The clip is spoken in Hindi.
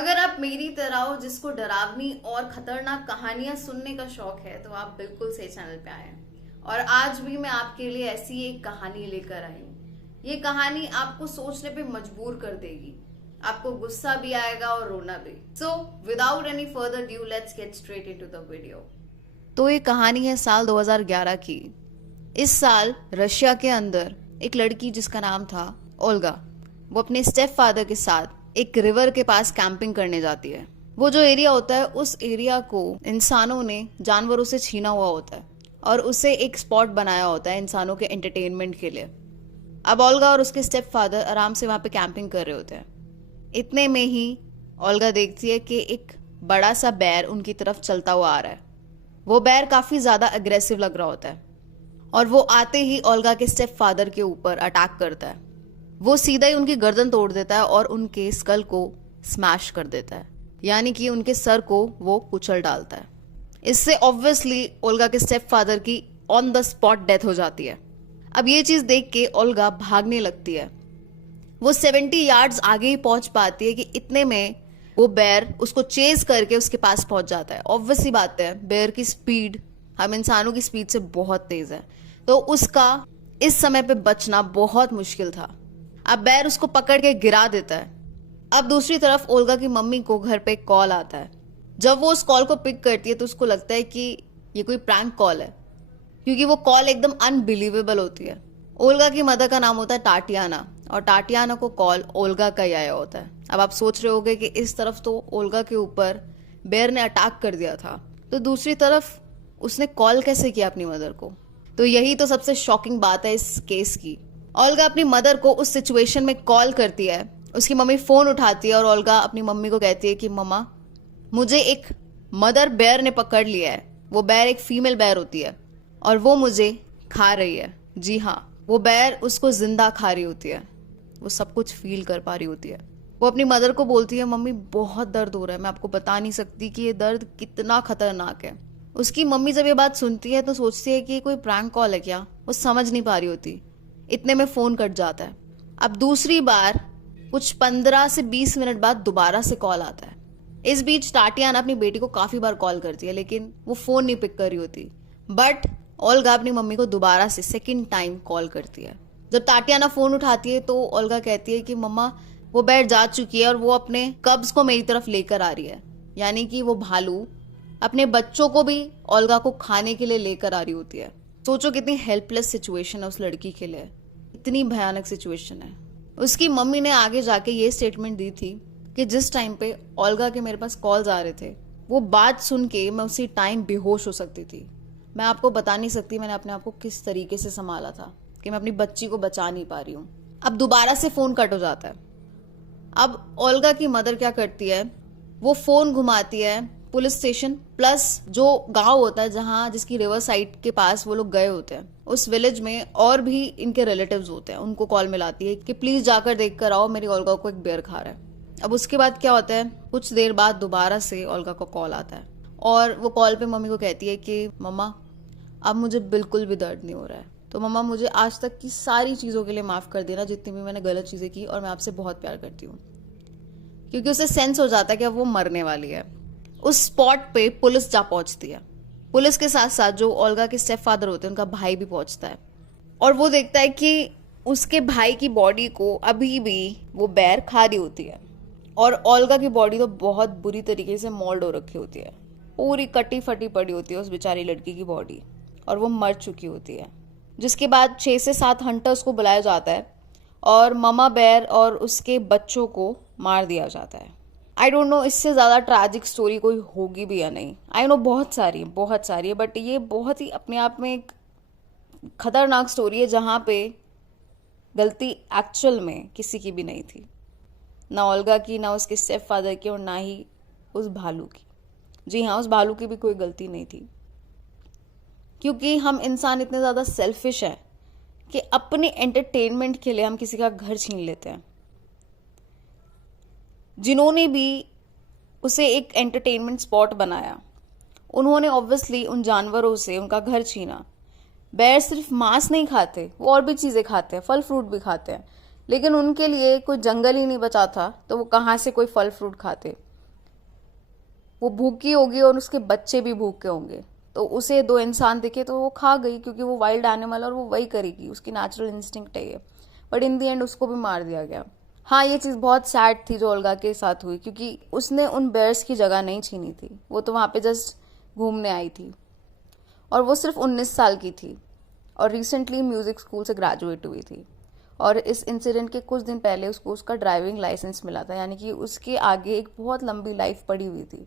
अगर आप मेरी तरह हो जिसको डरावनी और खतरनाक कहानियां सुनने का शौक है तो आप बिल्कुल सही चैनल पे आए हैं। और आज भी मैं आपके लिए ऐसी एक कहानी लेकर आई हूँ। ये कहानी आपको सोचने पे मजबूर कर देगी, आपको गुस्सा भी आएगा और रोना भी। So without any further due let's get straight into the video. तो ये कहानी है साल 2011 की। इस साल रशिया के अंदर एक लड़की जिसका नाम था ओल्गा, वो अपने स्टेप फादर के साथ एक रिवर के पास कैंपिंग करने जाती है। वो जो एरिया होता है उस एरिया को इंसानों ने जानवरों से छीना हुआ होता है और उसे एक स्पॉट बनाया होता है इंसानों के एंटरटेनमेंट के लिए। अब ओल्गा और उसके स्टेप फादर आराम से वहां पे कैंपिंग कर रहे होते हैं। इतने में ही ओल्गा देखती है कि एक बड़ा सा बैर उनकी तरफ चलता हुआ आ रहा है। वो बैर काफी ज्यादा अग्रेसिव लग रहा होता है और वो आते ही ओल्गा के स्टेप फादर के ऊपर अटैक करता है। वो सीधा ही उनकी गर्दन तोड़ देता है और उनके स्कल को स्मैश कर देता है, यानी कि उनके सर को वो कुचल डालता है। इससे ऑब्वियसली ओल्गा के स्टेप फादर की ऑन द स्पॉट डेथ हो जाती है। अब ये चीज देख के ओल्गा भागने लगती है। वो 70 यार्ड्स आगे ही पहुंच पाती है कि इतने में वो बेयर उसको चेज करके उसके पास पहुंच जाता है। ऑब्वियस सी बात है, बेयर की स्पीड हम इंसानों की स्पीड से बहुत तेज है, तो उसका इस समय पे बचना बहुत मुश्किल था। अब बेयर उसको पकड़ के गिरा देता है। अब दूसरी तरफ ओल्गा की मम्मी को घर पे एक कॉल आता है। जब वो उस कॉल को पिक करती है तो उसको लगता है कि ये कोई प्रैंक कॉल है, क्योंकि वो कॉल एकदम अनबिलीवेबल होती है। ओल्गा की मदर का नाम होता है टाटियाना और टाटियाना को कॉल ओल्गा का ही आया होता है। अब आप सोच रहे होगे कि इस तरफ तो ओल्गा के ऊपर बेयर ने अटैक कर दिया था, तो दूसरी तरफ उसने कॉल कैसे किया अपनी मदर को? तो यही तो सबसे शॉकिंग बात है इस केस की। ओल्गा अपनी मदर को उस सिचुएशन में कॉल करती है। उसकी मम्मी फोन उठाती है और ओल्गा अपनी मम्मी को कहती है कि मम्मा, मुझे एक मदर बेयर ने पकड़ लिया है। वो बेयर एक फीमेल बेयर होती है और वो मुझे खा रही है। जी हाँ, वो बेयर उसको जिंदा खा रही होती है। वो सब कुछ फील कर पा रही होती है। वो अपनी मदर को बोलती है, मम्मी बहुत दर्द हो रहा है, मैं आपको बता नहीं सकती कि ये दर्द कितना खतरनाक है। उसकी मम्मी जब ये बात सुनती है तो सोचती है कि कोई प्रैंक कॉल है क्या। वो समझ नहीं पा रही होती। इतने में फोन कट जाता है। अब दूसरी बार कुछ 15 से 20 मिनट बाद दोबारा से कॉल आता है। इस बीच टाटियाना अपनी बेटी को काफी बार कॉल करती है, लेकिन वो फोन नहीं पिक कर रही होती। बट ओल्गा अपनी मम्मी को दोबारा से सेकंड टाइम कॉल करती है। जब टाटियाना फोन उठाती है तो ओल्गा कहती है कि मम्मा, वो बैठ जा चुकी है और वो अपने कब्ज को मेरी तरफ लेकर आ रही है, यानी कि वो भालू अपने बच्चों को भी ओल्गा को खाने के लिए लेकर आ रही होती है। सोचो कितनी हेल्पलेस सिचुएशन है उस लड़की के लिए, इतनी भयानक सिचुएशन है। उसकी मम्मी ने आगे जाके ये स्टेटमेंट दी थी कि जिस टाइम पे ओल्गा के मेरे पास कॉल्स आ रहे थे, वो बात सुन के मैं उसी टाइम बेहोश हो सकती थी। मैं आपको बता नहीं सकती मैंने अपने आप को किस तरीके से संभाला था कि मैं अपनी बच्ची को बचा नहीं पा रही हूँ। अब दोबारा से फोन कट हो जाता है। अब ओल्गा की मदर क्या करती है, वो फोन घुमाती है पुलिस स्टेशन प्लस जो गांव होता है जहां जिसकी रिवर साइड के पास वो लोग गए होते हैं, उस विलेज में और भी इनके रिलेटिव्स होते हैं, उनको कॉल मिलाती है कि प्लीज जाकर देख कर आओ, मेरी ओल्गा को एक बेयर खा रहा है। अब उसके बाद क्या होता है, कुछ देर बाद दोबारा से ओल्गा को कॉल आता है और वो कॉल पे मम्मी को कहती है कि मम्मा, अब मुझे बिल्कुल भी दर्द नहीं हो रहा है, तो मम्मा मुझे आज तक की सारी चीजों के लिए माफ कर देना, जितनी भी मैंने गलत चीजें की, और मैं आपसे बहुत प्यार करती हूँ। क्योंकि उसे सेंस हो जाता है कि अब वो मरने वाली है। उस स्पॉट पे पुलिस जा पहुंचती है। पुलिस के साथ साथ जो ओल्गा के स्टेप फादर होते हैं उनका भाई भी पहुंचता है और वो देखता है कि उसके भाई की बॉडी को अभी भी वो बेयर खा रही होती है और ओल्गा की बॉडी तो बहुत बुरी तरीके से मोल्ड हो रखी होती है, पूरी कटी फटी पड़ी होती है उस बेचारी लड़की की बॉडी, और वो मर चुकी होती है। जिसके बाद 6 से 7 हंटर्स को बुलाया जाता है और ममा बेयर और उसके बच्चों को मार दिया जाता है। आई डोंट नो इससे ज़्यादा ट्रैजिक स्टोरी कोई होगी भी या नहीं। आई नो बहुत सारी है, बट ये बहुत ही अपने आप में एक खतरनाक स्टोरी है जहाँ पे गलती एक्चुअल में किसी की भी नहीं थी, ना ओल्गा की, ना उसके स्टेप फादर की, और ना ही उस भालू की। जी हाँ, उस भालू की भी कोई गलती नहीं थी, क्योंकि हम इंसान इतने ज़्यादा सेल्फिश हैं कि अपने एंटरटेनमेंट के लिए हम किसी का घर छीन लेते हैं। जिन्होंने भी उसे एक एंटरटेनमेंट स्पॉट बनाया, उन्होंने ऑब्वियसली उन जानवरों से उनका घर छीना। बेयर सिर्फ मांस नहीं खाते, वो और भी चीज़ें खाते हैं, फल फ्रूट भी खाते हैं, लेकिन उनके लिए कोई जंगल ही नहीं बचा था तो वो कहाँ से कोई फल फ्रूट खाते। वो भूखी होगी और उसके बच्चे भी भूखे होंगे, तो उसे दो इंसान दिखे तो वो खा गई, क्योंकि वो वाइल्ड एनिमल और वो वही करेगी, उसकी नेचुरल इंस्टिंक्ट है ये। बट इन दी एंड उसको भी मार दिया गया। हाँ, ये चीज़ बहुत सैड थी जो ओल्गा के साथ हुई, क्योंकि उसने उन बेयर्स की जगह नहीं छीनी थी, वो तो वहाँ पे जस्ट घूमने आई थी। और वो सिर्फ 19 साल की थी और रिसेंटली म्यूज़िक स्कूल से ग्रेजुएट हुई थी। और इस इंसिडेंट के कुछ दिन पहले उसको उसका ड्राइविंग लाइसेंस मिला था, यानी कि उसके आगे एक बहुत लंबी लाइफ पड़ी हुई थी।